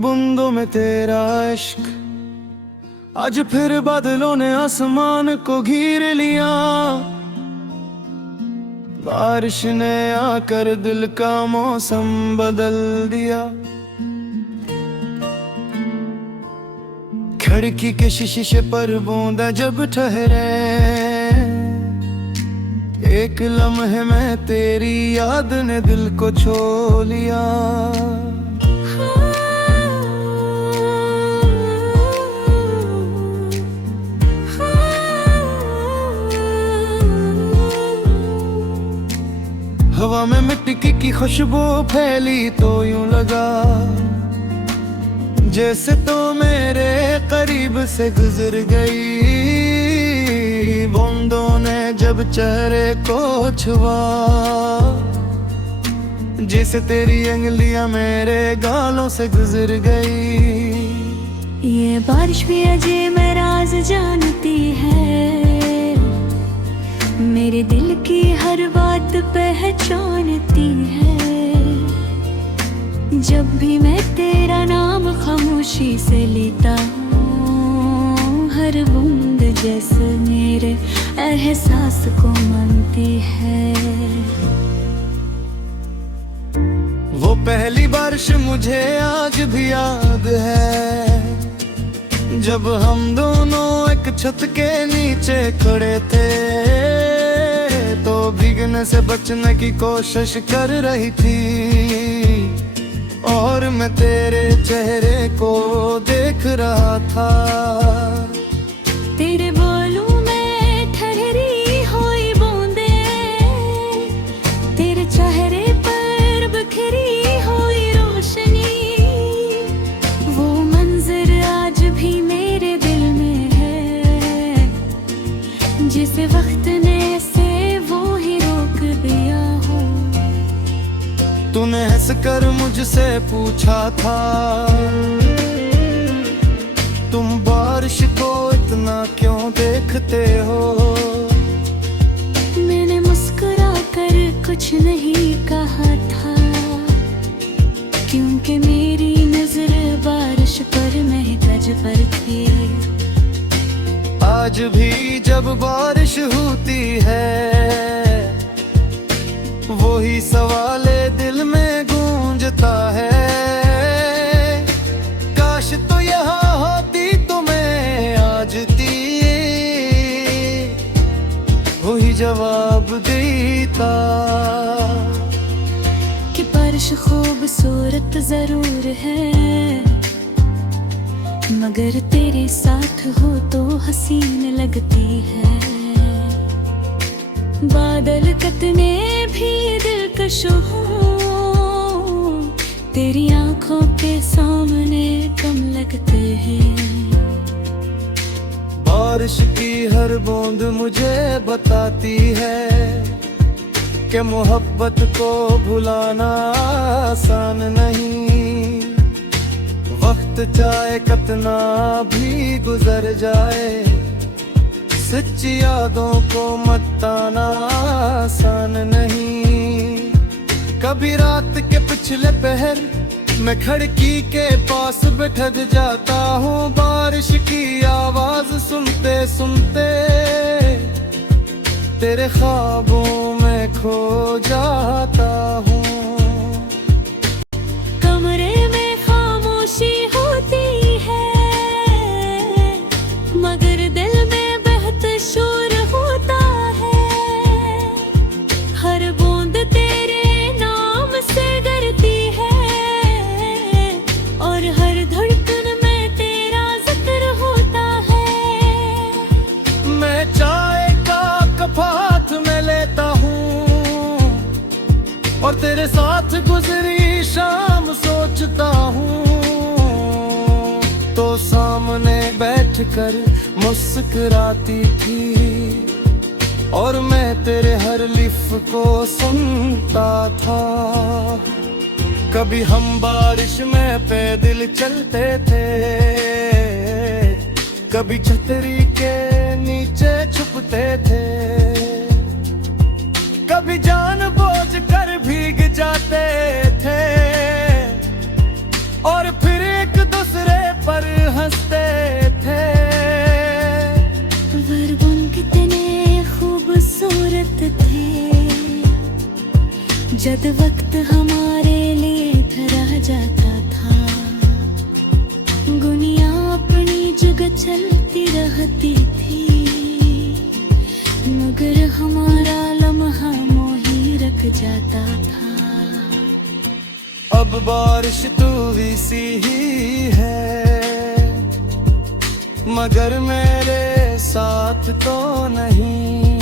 बूंदों में तेरा इश्क, आज फिर बादलों ने आसमान को घेर लिया। बारिश ने आकर दिल का मौसम बदल दिया। खिड़की के शीशे पर बूंदा जब ठहरे, एक लम्हे में तेरी याद ने दिल को छू लिया। हवा में मिट्टी की खुशबू फैली तो यूं लगा जैसे तो मेरे करीब से गुजर गई। बूंदों ने जब चेहरे को छुआ, जैसे तेरी उंगलियां मेरे गालों से गुजर गई। ये बारिश भी अजीब राज जानती है, मेरे दिल की हर बात पहचानती है। जब भी मैं तेरा नाम खामोशी से लेता हूँ, हर बूंद जैसे मेरे एहसास को मानती है। वो पहली बारिश मुझे आज भी याद है, जब हम दोनों एक छत के नीचे खड़े थे, तो भीगने से बचने की कोशिश कर रही थी, और मैं तेरे चेहरे को देख रहा था। तेरे बालों में ठहरी हुई बूंदें, तेरे चेहरे पर बिखरी हुई रोशनी, वो मंजर आज भी मेरे दिल में है, जिसे वक्त ने से वो ही रोक दिया हो। तूने हंसकर मुझसे पूछा था, तुम बारिश को इतना क्यों देखते हो। मैंने मुस्कुरा कर कुछ नहीं कहा था, क्योंकि मेरी नजर बारिश पर महताज पर थी। आज भी जब बारिश होती है, वही सवाले दिल में गूंजता है। काश तो यहाँ होती तो मैं आज दी, वही जवाब देता कि बारिश खूबसूरत जरूर है, मगर तेरे साथ हो तो हसीन लगती है। बादल कितने भी दिलकश हों, तेरी आंखों के सामने कम लगते हैं। बारिश की हर बूंद मुझे बताती है कि मोहब्बत को भुलाना आसान नहीं। वक्त चाहे कितना भी गुजर जाए, सच्ची यादों को मताना आसान नहीं। कभी रात के पिछले पहर मैं खिड़की के पास बैठ जाता हूँ, बारिश की आवाज सुनते सुनते तेरे ख्वाबों में खो जाता हूँ। कमरे में खामोशी होती है, मगर दिल में बहत शोर होता है। हर बूंद तेरे नाम से डरती है, और हर धड़कन में तेरा जिक्र होता है। मैं चाय का कप हाथ में लेता हूँ, और तेरे साथ गुजरी शाम सोचता हूँ, तो सामने बैठकर मुस्कुराती थी, और मैं तेरे हर लिफ को सुनता था। कभी हम बारिश में पैदल चलते थे, कभी छतरी के नीचे छुपते थे, कभी जानबूझकर भीग जाते थे, और फिर एक पर हंसते थे। वर्गुन कितने खूबसूरत थे, जब वक्त हमारे लिए ठहरा जाता था। गुनिया अपनी जगह चलती रहती थी, मगर हमारा लम्हा मोही रख जाता था। अब बारिश तू भी सी ही है, मगर मेरे साथ तो नहीं।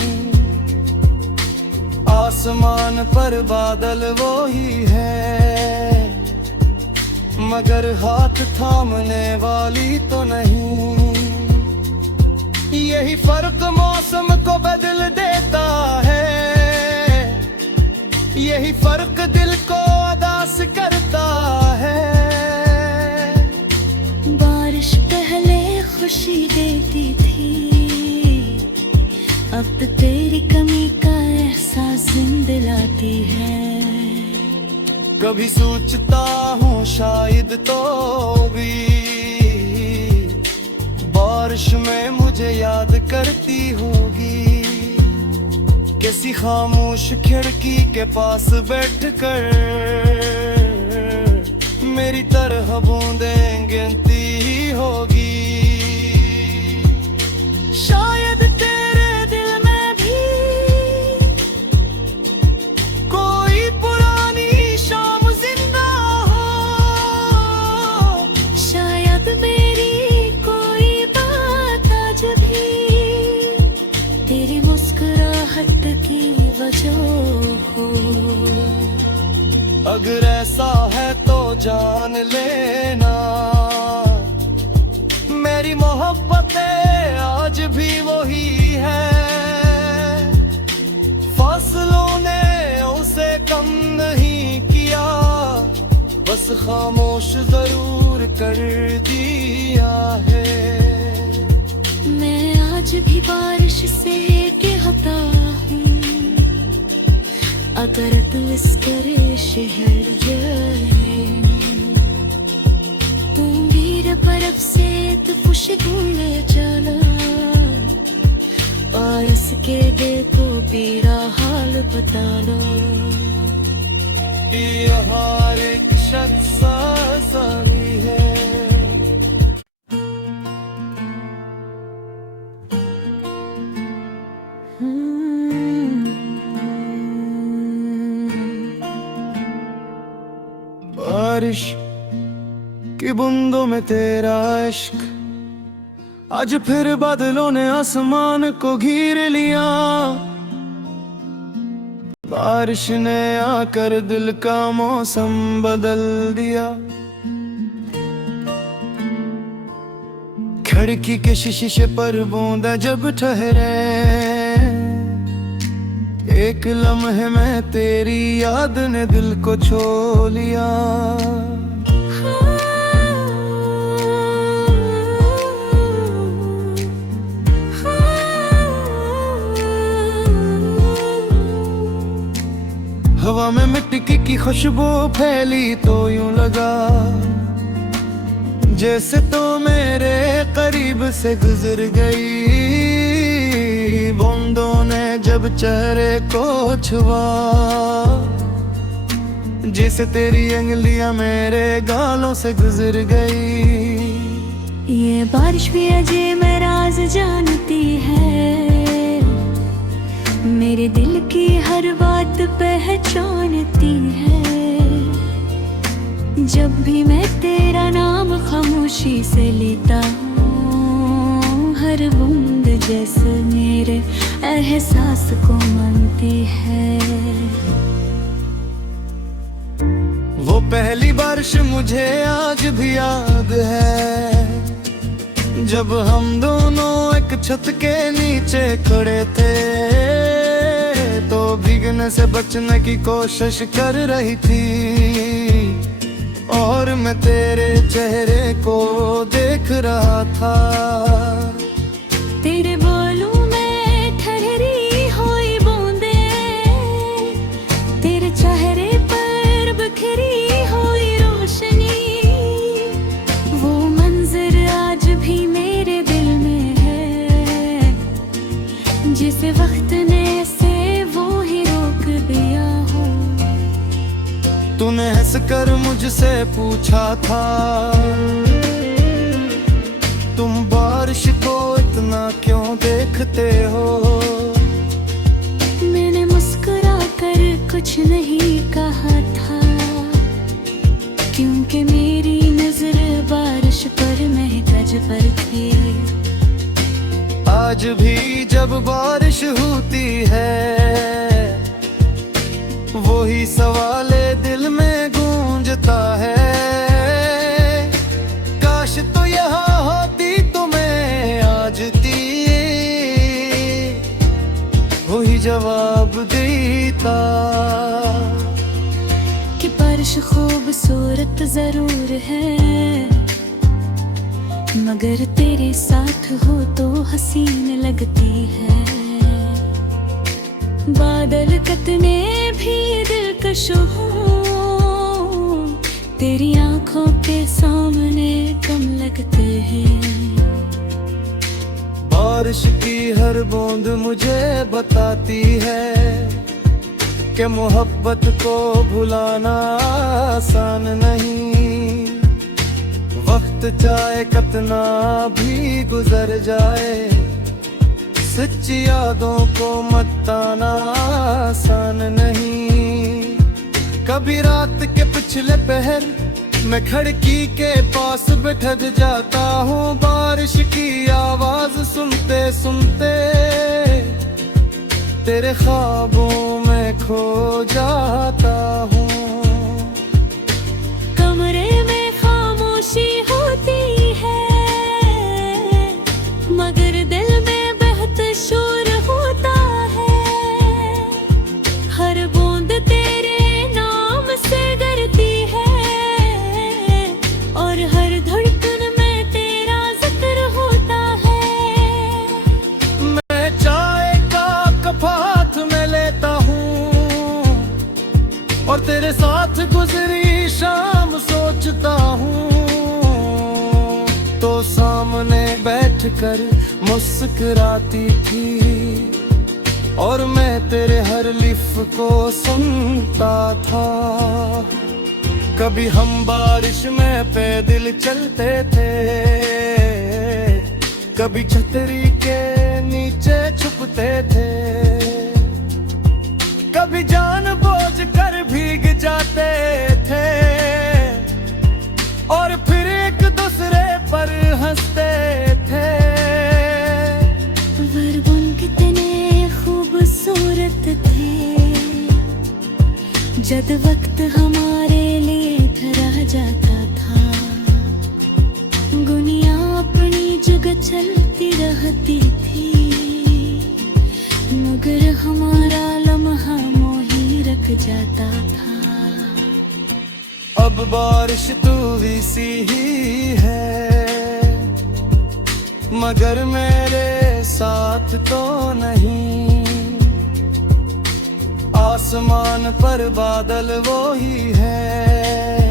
आसमान पर बादल वो ही है, मगर हाथ थामने वाली तो नहीं। यही फर्क मौसम को बदल देता है, यही फर्क दिल को उदास करता है। बारिश पहले खुशी देती थी, अब तो तेरी कमी का एहसास दिलाती है। कभी सोचता हूँ शायद तो भी बारिश में मुझे याद करती होगी। किसी खामोश खिड़की के पास बैठकर मेरी तरह बूंदें गिनती ही होगी। शायद तेरे दिल में भी कोई पुरानी शाम जिंदा हो। शायद मेरी कोई बात आज भी तेरी मुस्कुराहट की वजह हो। अगर ऐसा है तो जान लेना, मेरी मोहब्बतें आज भी वही है। फासलों ने उसे कम नहीं किया, बस खामोश जरूर कर दिया है। मैं आज भी बारिश से कहता हूँ, अगर तू इस करे शहर तुम भी बर्फ से तो खुशबू ले चला। और इसके दिल को मेरा हाल बता लो। ये हर एक शख्स सारी है। बारिश की बूंदों में तेरा इश्क, आज फिर बादलों ने आसमान को घेर लिया। बारिश ने आकर दिल का मौसम बदल दिया। खिड़की के शीशे पर बूंदा जब ठहरे, एक लम्हे में तेरी याद ने दिल को छू लिया। हवा में मिट्टी की खुशबू फैली तो यूं लगा जैसे तो मेरे करीब से गुजर गई। बूंदों ने जब चेहरे को छुआ, जैसे तेरी अंगलियां मेरे गालों से गुजर गई। ये बारिश भी अजय में राज जानती है, मेरे दिल की हर बात पहचानती है। जब भी मैं तेरा नाम खामोशी से लेता हूँ, हर बूंद जैसे मेरे एहसास को मानती है। वो पहली बारिश मुझे आज भी याद है, जब हम दोनों एक छत के नीचे खड़े थे, तो भीगने से बचने की कोशिश कर रही थी, और मैं तेरे चेहरे को देख रहा था। तेरे बालों में ठहरी हुई बूंदें, तेरे चेहरे पर बिखरी हुई रोशनी, वो मंजर मुझसे पूछा था, तुम बारिश को इतना क्यों देखते हो? मैंने मुस्कुरा कर कुछ नहीं कहा था, क्योंकि मेरी नजर बारिश पर महताज पर थी। आज भी जब बारिश होती है, वही सवाले दिल में गूंजता है। काश तो यहाँ होती तो मैं आज दी वही जवाब देता कि बारिश खूबसूरत जरूर है, मगर तेरे साथ हो तो हसीन लगती है। बादल कितने भी दिलकश हों, तेरी आंखों के सामने कम लगते हैं। बारिश की हर बूंद मुझे बताती है कि मोहब्बत को भुलाना आसान नहीं। वक्त चाहे कितना भी गुजर जाए, सच्ची यादों को मत आना आसान नहीं। कभी रात के पिछले पहर मैं खिड़की के पास बैठ जाता हूँ, बारिश की आवाज सुनते सुनते तेरे ख्वाबों में खो जाता हूँ। कमरे में खामोशी होती है, मगर दिल में बहत शोर होता है। हर बूंद तेरे नाम से डरती है, और हर धड़कन में तेरा जिक्र होता है। मैं चाय का कप हाथ में लेता हूँ और तेरे साथ गुजरी शाम सोचता हूँ, तो सामने बैठकर मुस्कुराती थी और मैं तेरे हर लिफ को सुनता था। कभी हम बारिश में पैदल चलते थे, कभी छतरी के नीचे छुपते थे, कभी जानबूझ कर भीग जाते थे और फिर एक दूसरे पर हंसते थे। वर्बुन कितने खूबसूरत थे, जब वक्त हमारे लिए ठहरा जाता था। दुनिया अपनी जगह चलती रहती थी, मगर हमारा लम्हा मोही रख जाता था। अब बारिश तू भी सी ही है, मगर मेरे साथ तो नहीं। आसमान पर बादल वो ही है,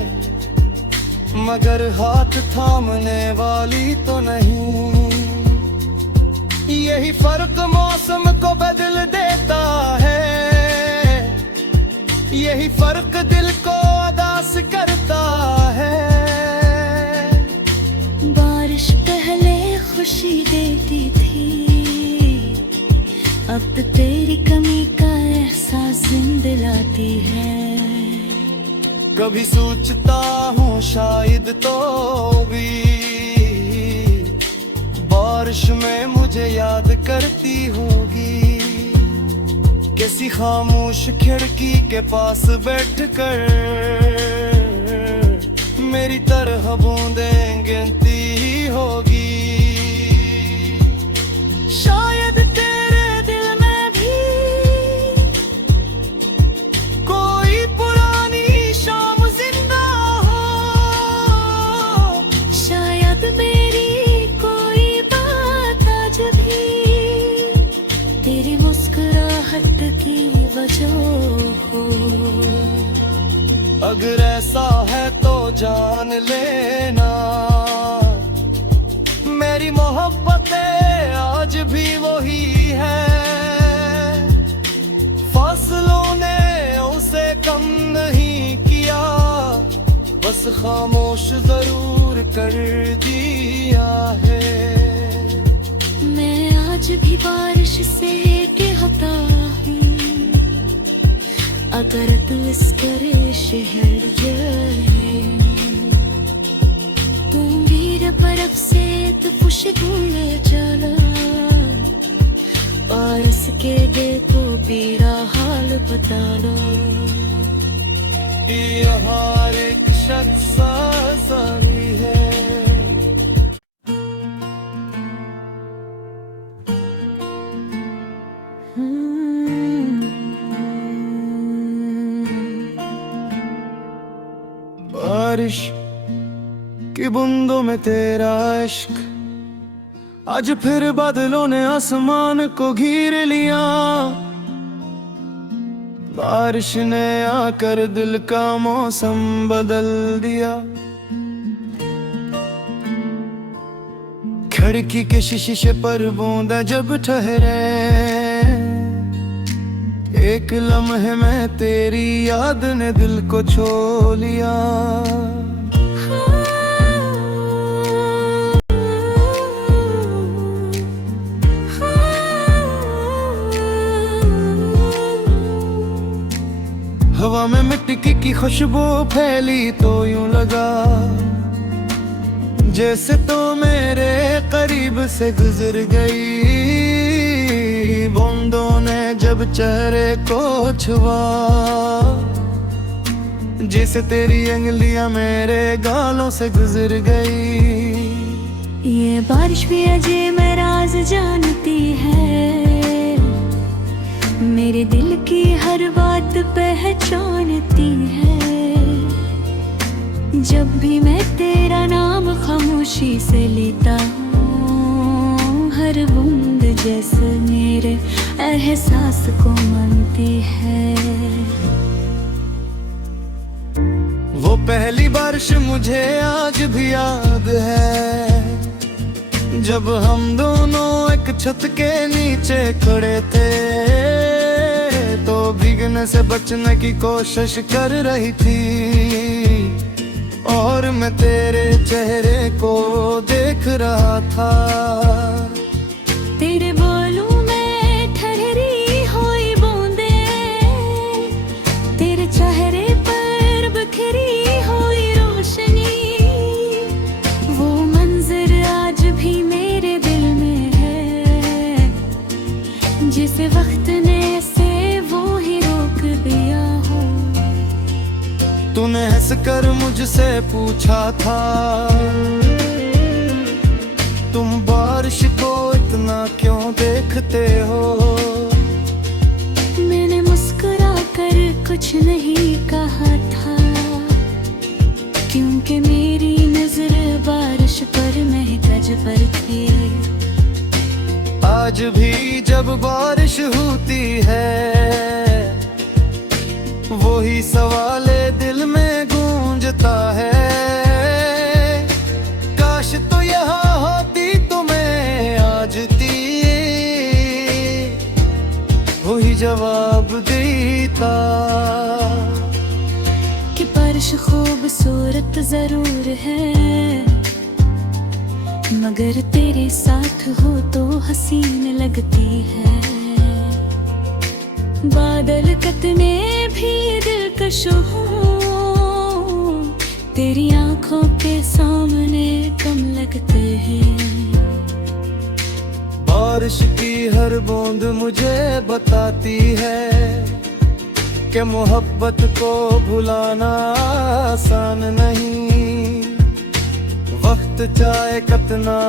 मगर हाथ थामने वाली तो नहीं। यही फर्क मौसम को बदल देता है, यही फर्क दिल को उदास करता है। बारिश पहले खुशी देती थी, अब तो तेरी कमी का एहसास जिंदा लाती है। कभी सोचता हूँ शायद तो भी बारिश में मुझे याद करती होगी। किसी खामोश खिड़की के पास बैठकर मेरी तरह बूंदें गिनती होगी। शायद तेरे दिल में भी कोई पुरानी शाम जिंदा हो, शायद मेरी कोई बात आज भी तेरी मुस्कुराहट की वजह हो। अगर ऐसा है तो जान लेना, मेरी मोहब्बतें आज भी वही है। फासलों ने उसे कम नहीं किया, बस खामोश जरूर कर दिया है। मैं आज भी बारिश से कहता हूँ, अगर तू इस करे शहर तू मेरे बर्फ से तो खुशबू ले चला, और इसके दिल को मेरा हाल बता दो। यहाँ हर एक शख्स आज़ादी है। बारिश की बूंदों में तेरा इश्क, आज फिर बादलों ने आसमान को घेर लिया। बारिश ने आकर दिल का मौसम बदल दिया। खिड़की के शीशे पर बूंदा जब ठहरे, एक लम्हे में तेरी याद ने दिल को छू लिया। हवा में मिट्टी की खुशबू फैली तो यूं लगा जैसे तो मेरे करीब से गुजर गई। बूंदों ने जब चेहरे को छुआ, जैसे तेरी उंगलियां मेरे गालों से गुजर गई। ये बारिश भी अजय मैं राज जानती है, मेरे दिल की हर बात पहचानती है। जब भी मैं तेरा नाम खामोशी से लेता हूँ, हर बूंद जैसे मेरे एहसास को मानती है। वो पहली बारिश मुझे आज भी याद है, जब हम दोनों एक छत के नीचे खड़े थे, तो भीगने से बचने की कोशिश कर रही थी, और मैं तेरे चेहरे को देख रहा था। तेरे बालों में ठहरी हुई बूंदें, तेरे चेहरे पर बिखरी हुई रोशनी, वो मंजर आज भी मेरे दिल में है, जिसे वक्त ने से वो ही रोक दिया हो। तूने हंसकर मुझसे पूछा था, तुम बारिश को इतना क्यों देखते हो? मैंने मुस्कुरा कर कुछ नहीं कहा था, क्योंकि मेरी नजर बारिश पर महकज पर थी। आज भी जब बारिश होती है, वही सवाले दिल में गूंजता है। काश तो यहाँ होती तुम्हें आजती, वही जवाब देता कि बारिश खूबसूरत जरूर है, मगर तेरे साथ हो तो हसीन लगती है। बादल कितने भी दिलकश हो, तेरी आंखों के सामने कम लगते हैं। बारिश की हर बूंद मुझे बताती है कि मोहब्बत को भुलाना आसान नहीं। वक्त चाहे कितना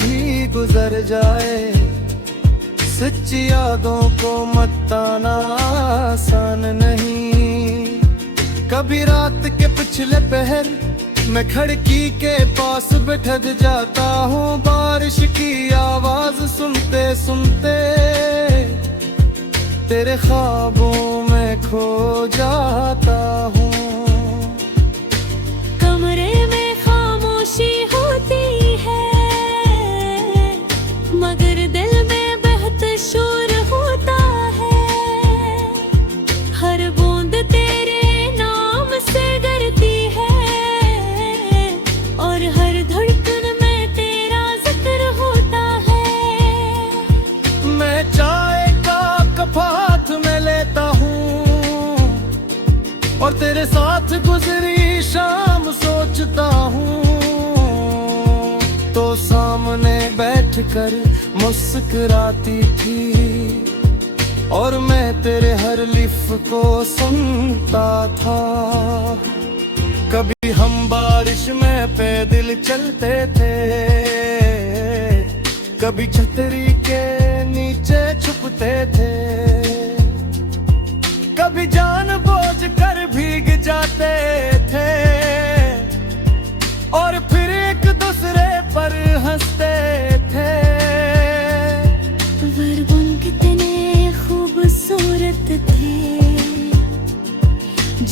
भी गुजर जाए, सच्ची यादों को मत आना आसान नहीं। कभी रात के पिछले पहर मैं खिड़की के पास बैठ जाता हूँ, बारिश की आवाज सुनते सुनते तेरे ख्वाबों में खो जाता हूँ। कमरे में खामोशी होती है, मगर दिल में बहत शोर होता है। हर बूंद तेरे नाम से गिरती है, और तेरे साथ गुजरी शाम सोचता हूँ तो सामने बैठकर मुस्कुराती थी और मैं तेरे हर लिफ को सुनता था। कभी हम बारिश में पैदल चलते थे, कभी छतरी के नीचे छुपते थे, कभी जानबूझ कर भीग जाते थे और फिर एक दूसरे पर हंसते थे। वर्गुन कितने खूबसूरत थे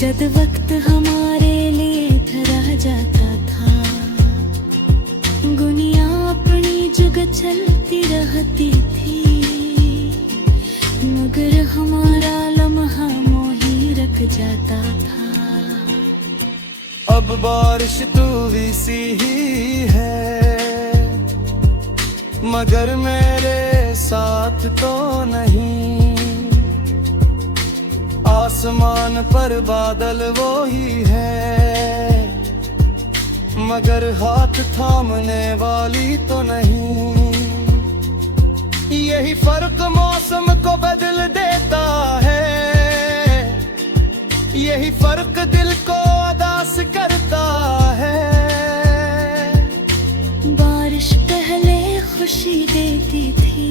जब वक्त हमारे लिए ठहरा जाता था। दुनिया अपनी जगह चलती रहती थी मगर हमारा लम्हा मोही रख जाता था। अब बारिश तू भी सी ही है मगर मेरे साथ तो नहीं। आसमान पर बादल वो ही है मगर हाथ थामने वाली तो नहीं। यही फर्क मौसम को बदल देता है, यही फर्क दिल को उदास करता है। बारिश पहले खुशी देती थी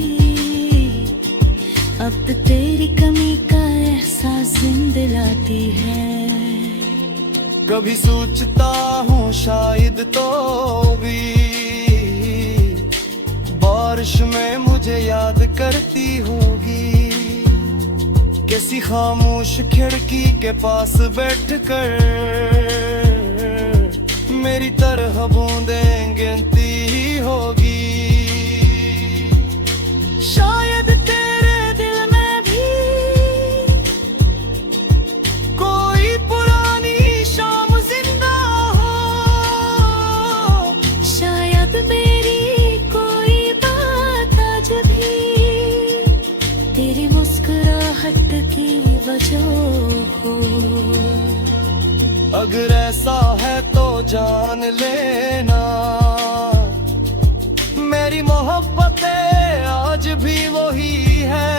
अब तो तेरी कमी का एहसास जिंदा लाती है। कभी सोचता हूँ शायद तो भी बारिश में मुझे याद करती होगी। कैसी खामोश खिड़की के पास बैठकर मेरी तरह बूंदें गिनती होगी। शायद तेरे दिल में भी कोई पुरानी शाम जिंदा हो, शायद मेरी कोई बात आज भी तेरी मुस्कुराहट की वजह हो। अगर ऐसा है तो जान लेना मेरी मोहब्बतें आज भी वही है।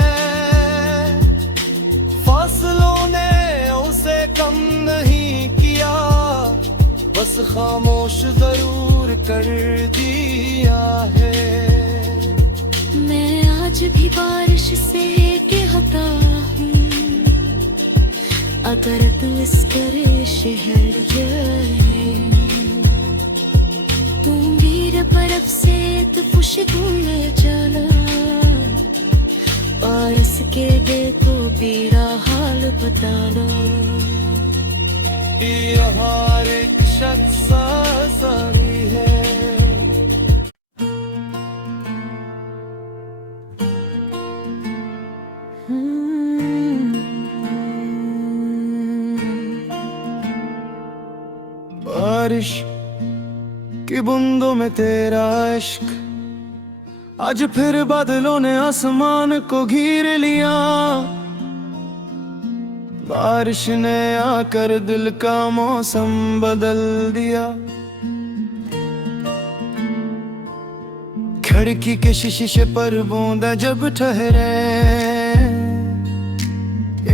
फासलों ने उसे कम नहीं किया बस खामोश जरूर कर दिया है। मैं आज भी बारिश से कहता हूँ अगर तू इस करे शहर तुम वीर बर्फ से तो खुशबू ले चला और इसके दिल को मेरा हाल बता लो। ये हर एक शख्स सारी है। बारिश की बूंदों में तेरा इश्क आज फिर बादलों ने आसमान को घेर लिया। बारिश ने आकर दिल का मौसम बदल दिया। खिड़की के शीशे पर बूंदा जब ठहरे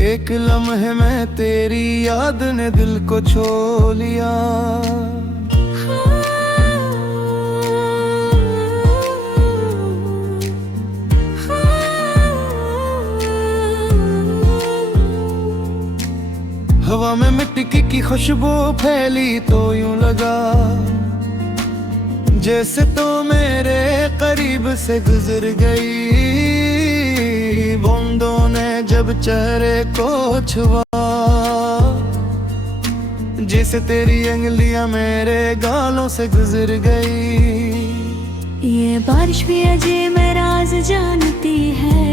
एक लम्हे में तेरी याद ने दिल को छू लिया। हवा में मिट्टी की खुशबू फैली तो यूं लगा जैसे तो मेरे करीब से गुजर गई। बूंदों ने जब चेहरे को छुआ जैसे तेरी उंगलियां मेरे गालों से गुजर गई। ये बारिश भी अजय में राज जानती है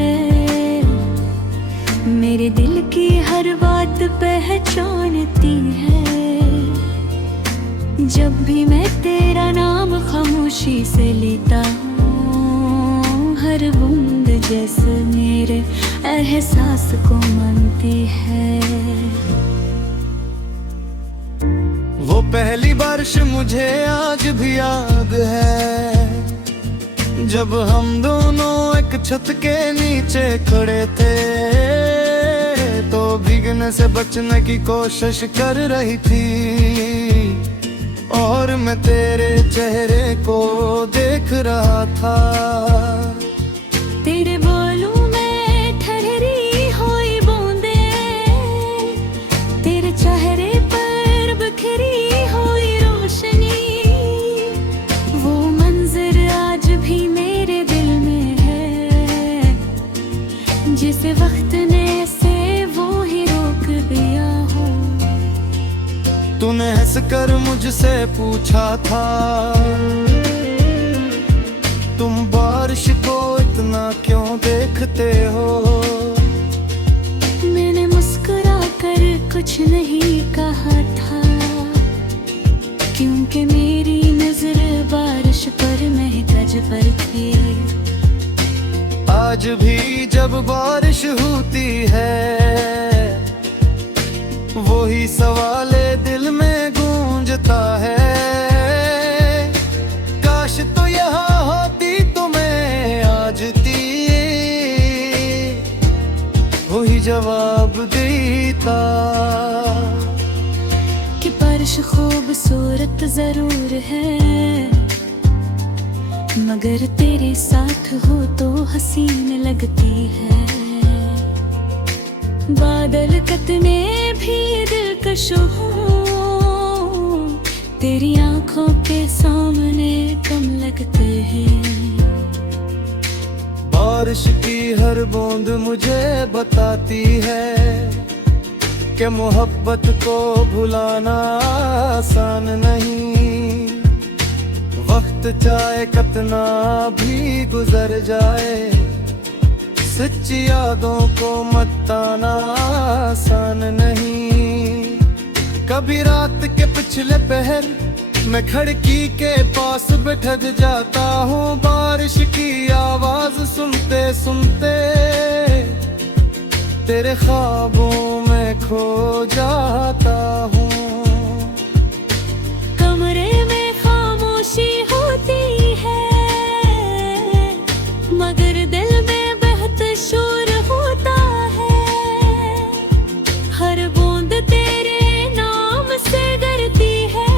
मेरे दिल की हर बात पहचानती है। जब भी मैं तेरा नाम खामोशी से लेता हूँ हर बूंद जैसे मेरे एहसास को मानती है। पहली बारिश मुझे आज भी याद है, जब हम दोनों एक छत के नीचे खड़े थे, तो भीगने से बचने की कोशिश कर रही थी, और मैं तेरे चेहरे को देख रहा था। तेरे बालों में ठहरी हुई बूंदें, तेरे चेहरे पर बिखरी हुई रोशनी, वो मंजर आज भी मेरे दिल में है, जिस वक्त ने से वो ही रोक दिया हो। तूने हंसकर मुझसे पूछा था, तुम बारिश को इतना क्यों देखते हो? मैंने मुस्कुरा कर कुछ नहीं कहा था, क्योंकि मेरी नजर बारिश पर महताज पर थी। आज भी जब बारिश होती है, वही सवाले दिल में गूंजता है, काश तो यहाँ होती तो मैं आजती, वही जवाब देता कि बारिश खूबसूरत जरूर है, मगर तेरे साथ हो तो हसीन लगती है। बादल कितने भी दिलकश हो, तेरी आंखों के सामने कम लगते हैं। बारिश की हर बूंद मुझे बताती है कि मोहब्बत को भुलाना आसान नहीं। वक्त चाहे कितना भी गुजर जाए, सच्ची यादों को मत आना आसान नहीं। कभी रात के पिछले पहर मैं खिड़की के पास बैठ जाता हूँ, बारिश की आवाज सुनते सुनते तेरे ख्वाबों में खो जाता हूँ। कमरे में खामोशी होती है, मगर दिल में बहत शोर होता है। हर बूंद तेरे नाम से डरती है,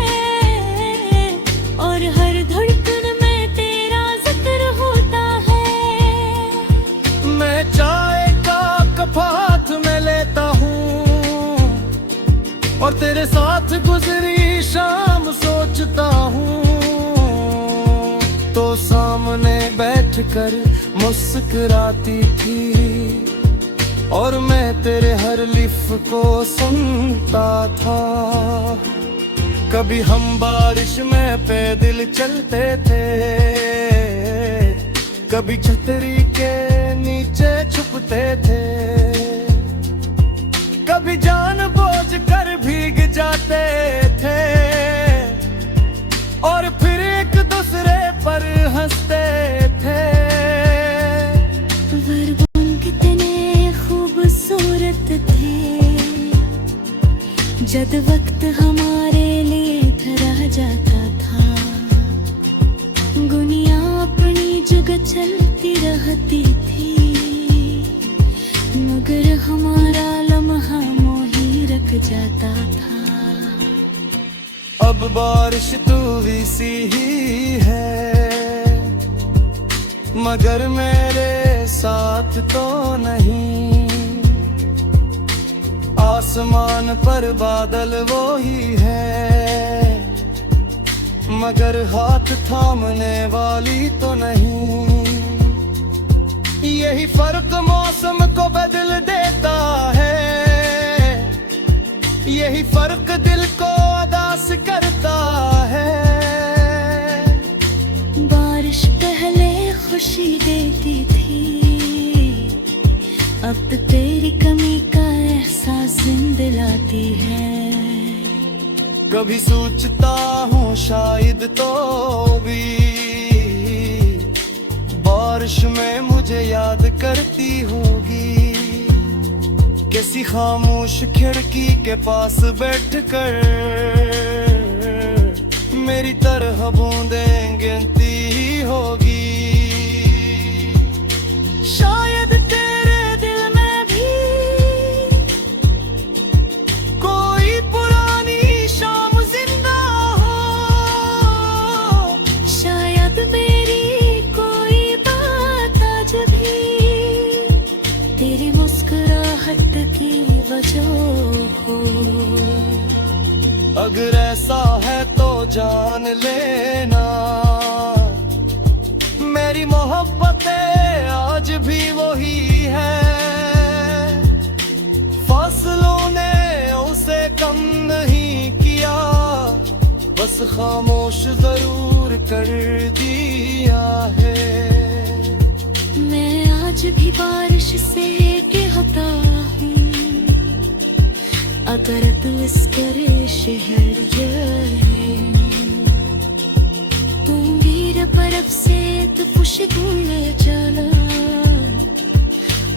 और हर धड़कन में तेरा जिक्र होता है। मैं चाय का कप हाथ में लेता हूँ, और तेरे साथ गुजरी शाम सोचता हूँ, तो सामने बैठकर मुस्कुराती थी, और मैं तेरे हर लिफ को सुनता था। कभी हम बारिश में पैदल चलते थे, कभी छतरी के नीचे छुपते थे, कभी जानबूझकर भीग जाते थे, और फिर एक दूसरे पर हंसते थे। वर्गुन कितने खूबसूरत थे, जब वक्त हमारे लिए ठहरा जाता था। दुनिया अपनी जगह चलती रहती थी, मगर हमारा लम्हा मोही रख जाता था। अब बारिश तू भी सी ही है, मगर मेरे साथ तो नहीं। आसमान पर बादल वो ही है, मगर हाथ थामने वाली तो नहीं। यही फर्क मौसम को बदल देता है, यही फर्क दिल को उदास करता है। बारिश पहले खुशी देती थी, अब तो तेरी कमी का एहसास जिंदा लाती है। कभी सोचता हूँ शायद तो भी बारिश में मुझे याद करती होगी, किसी खामोश खिड़की के पास बैठकर मेरी तरह बूंदें गिनती ही होगी। शायद तेरे दिल में भी कोई पुरानी शाम जिंदा हो, शायद मेरी कोई बात आज भी तेरी मुस्कुराहट की वजह हो। अगर ऐसा है तो जान लेना, मेरी मोहब्बतें आज भी वही है। फासलों ने उसे कम नहीं किया, बस खामोश जरूर कर दिया है। मैं आज भी बारिश से कहता हूँ, अगर तू इस करे शहर तुम वीर बर्फ से तो खुशबू ले जाना,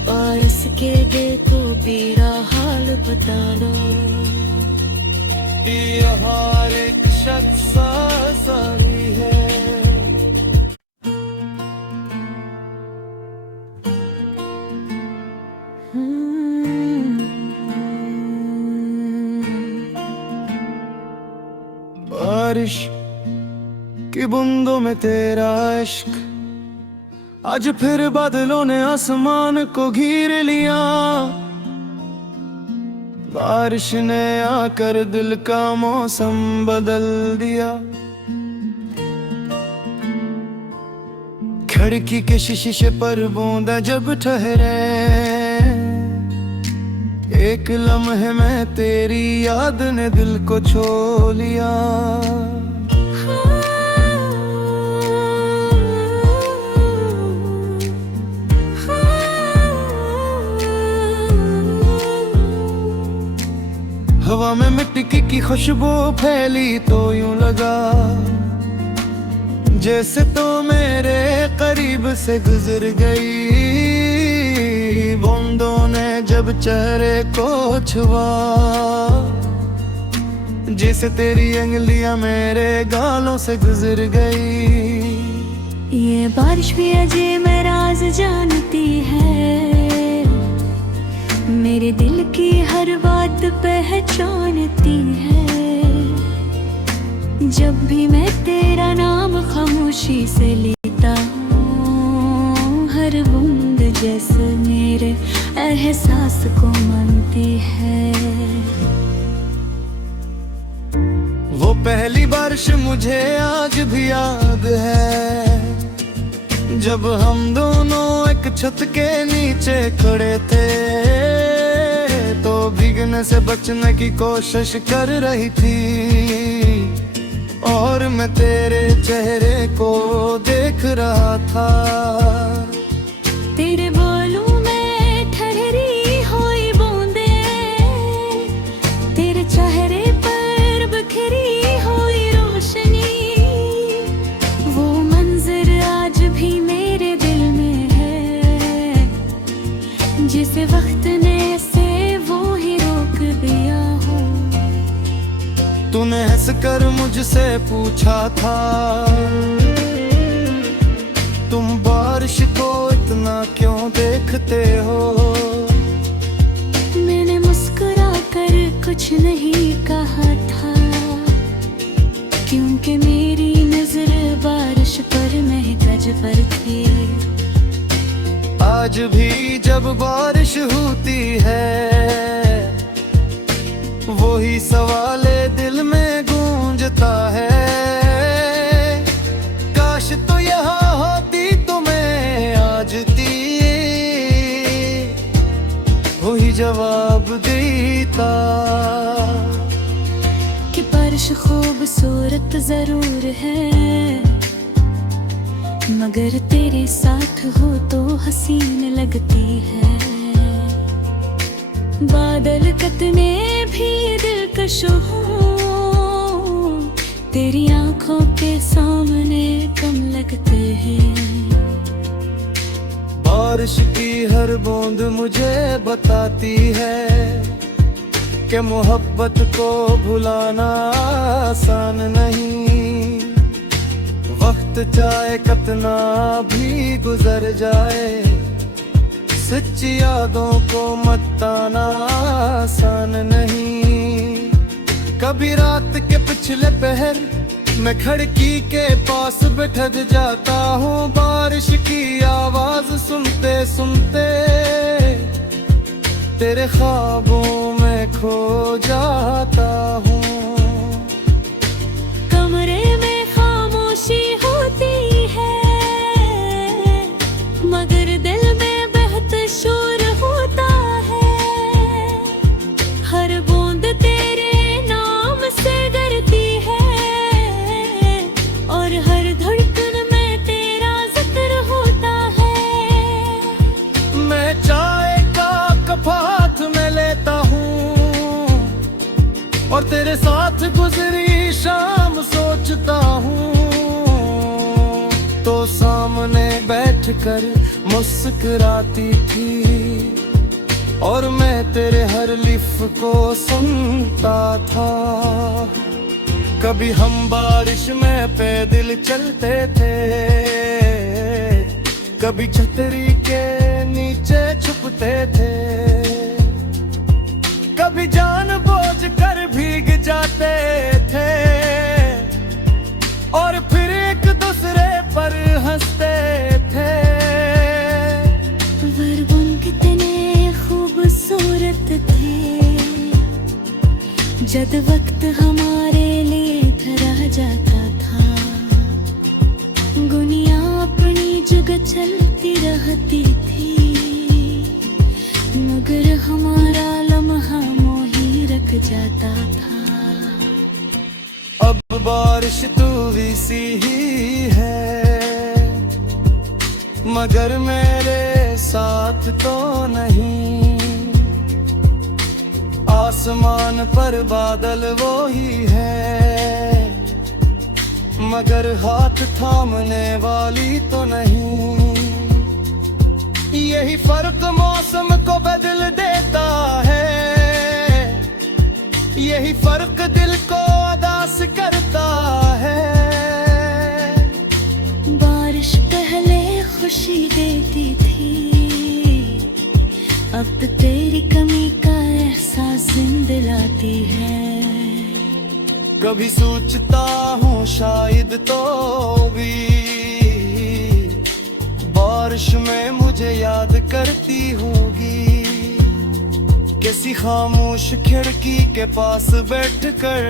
पारस के दिल को मेरा हाल बताना। ये हर एक शख्स सारी है। बारिश की बूंदों में तेरा इश्क, आज फिर बादलों ने आसमान को घेर लिया। बारिश ने आकर दिल का मौसम बदल दिया। खिड़की के शीशे पर बूंदा जब ठहरे, एक लम्हे में तेरी याद ने दिल को छू लिया। हवा में मिट्टी की खुशबू फैली तो यूं लगा जैसे तो मेरे करीब से गुजर गई। बूंदों ने जब चेहरे को छुआ, जैसे तेरी अंगलियां मेरे गालों से गुजर गई। ये बारिश भी अजीब राज जानती है, मेरे दिल की हर बात पहचानती है। जब भी मैं तेरा नाम खामोशी से लेता हूँ, हर बूंद जैसे मेरे एहसास को मानती है। वो पहली बारिश मुझे आज भी याद है, जब हम दोनों एक छत के नीचे खड़े थे, तो भीगने से बचने की कोशिश कर रही थी, और मैं तेरे चेहरे को देख रहा था। तेरे बालों में ठहरी हुई बूंदें, तेरे चेहरे पर बिखरी हुई रोशनी, वो मंजर आज भी मेरे दिल में है, जिसे वक्त ने से वो ही रोक दिया हो। तूने हंसकर मुझसे पूछा था, तुम बारिश को इतना क्यों देखते हो। मैंने मुस्कुरा कर कुछ नहीं कहा था, क्योंकि मेरी नजर बारिश पर महताज पर थी। आज भी जब बारिश होती है, वही सवाले दिल में गूंजता है। काश तो यहाँ होती तुम्हें आजती, वही जवाब देता कि बारिश खूबसूरत जरूर है, मगर तेरे साथ हो तो हसीन लगती है। बादल कितने भी दिलकश हों, तेरी आंखों के सामने कम लगते हैं। बारिश की हर बूंद मुझे बताती है कि मोहब्बत को भुलाना आसान नहीं। वक्त चाहे कितना भी गुजर जाए, सच्ची यादों को मताना आसान नहीं। कभी रात के पिछले पहर मैं खिड़की के पास बैठ जाता हूँ, बारिश की आवाज सुनते सुनते तेरे ख्वाबों में खो जाता हूँ। कमरे में खामोशी होती है, मगर दिल में बहत शोर होता है। हर बूंद तेरे नाम से डरती है, और हर धड़कन में तेरा जिक्र होता है। मैं चाय का कप हाथ में लेता हूँ और तेरे साथ गुजरी शाम सोचता हूँ, तो सामने बैठकर मुस्कुराती थी और मैं तेरे हर लिफ को सुनता था। कभी हम बारिश में पैदल चलते थे, कभी छतरी के नीचे छुपते थे, कभी जानबूझकर भीग जाते थे और फिर एक दूसरे पर हंसते थे। वर्गुन कितने खूबसूरत थे, जब वक्त हमारे लिए ठहरा जाता था। दुनिया अपनी जगह चलती रहती थी, मगर हमारा लम्हा मोही रख जाता था। अब बारिश तू भी सी ही है, मगर मेरे साथ तो नहीं। आसमान पर बादल वो ही है, मगर हाथ थामने वाली तो नहीं। यही फर्क मौसम को बदल देता है, यही फर्क दिल को उदास करता है। बारिश पहले खुशी देती थी, अब तो तेरी कमी का एहसास दिलाती है। कभी सोचता हूँ शायद तो भी बारिश में मुझे याद करती होगी, किसी खामोश खिड़की के पास बैठकर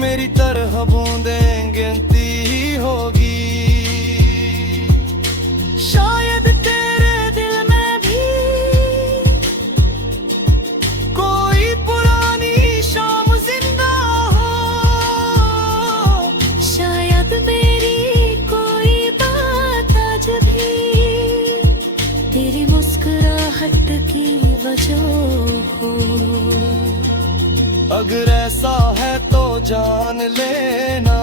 मेरी तरह बूंदें गिनती ही होगी। शायद तेरे दिल में भी कोई पुरानी शाम जिंदा हो, शायद मेरी कोई बात आज भी तेरी मुस्कुराहट की वजह हो। अगर ऐसा है तो जान लेना,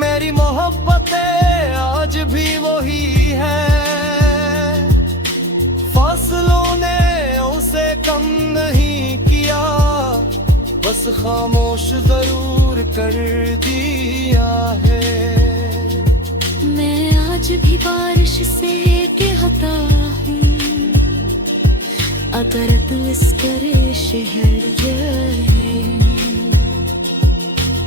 मेरी मोहब्बतें आज भी वही है। फासलों ने उसे कम नहीं किया, बस खामोश जरूर कर दिया है। मैं आज भी बारिश से कहता हूँ, अगर तू इस करे शहर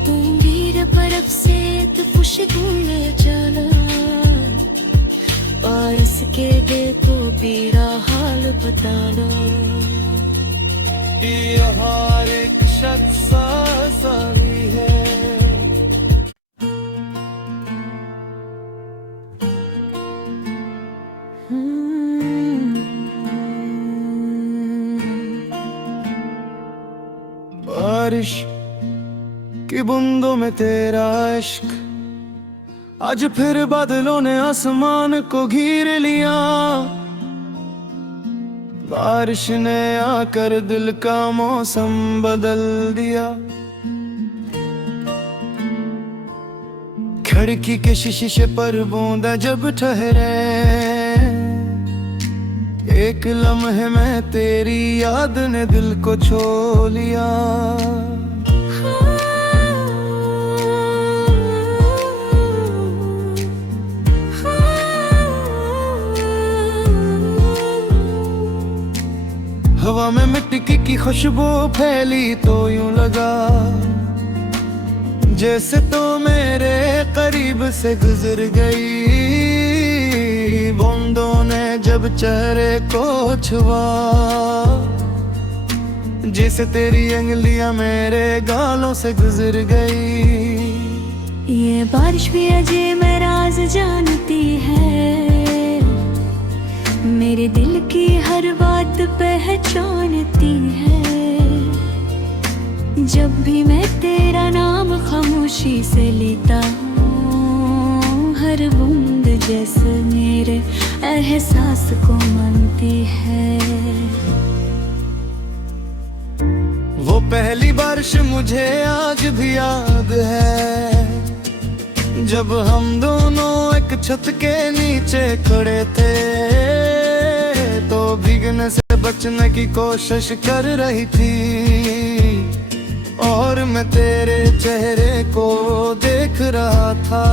तुम भी बर्फ से तो खुशबू ले जाना, पारस के दिल को मेरा हाल बताना। ये हर एक शख्स सारी है। बारिश की बूंदों में तेरा इश्क, आज फिर बादलों ने आसमान को घेर लिया। बारिश ने आकर दिल का मौसम बदल दिया। खिड़की के शीशे पर बूंदा जब ठहरे, एक लम्हे में तेरी याद ने दिल को छू लिया। हवा में मिट्टी की खुशबू फैली तो यूं लगा जैसे तो मेरे करीब से गुजर गई। बूंदों ने जब चेहरे को छुआ, जैसे तेरी उंगलियां मेरे गालों से गुजर गई। ये बारिश भी अजय मैं राज जानती है, मेरे दिल की हर बात पहचानती है। जब भी मैं तेरा नाम खामोशी से लेता हूँ, हर बूंद जैसे मेरे एहसास को मानती है। वो पहली बारिश मुझे आज भी याद है, जब हम दोनों एक छत के नीचे खड़े थे, तो भीगने से बचने की कोशिश कर रही थी, और मैं तेरे चेहरे को देख रहा था।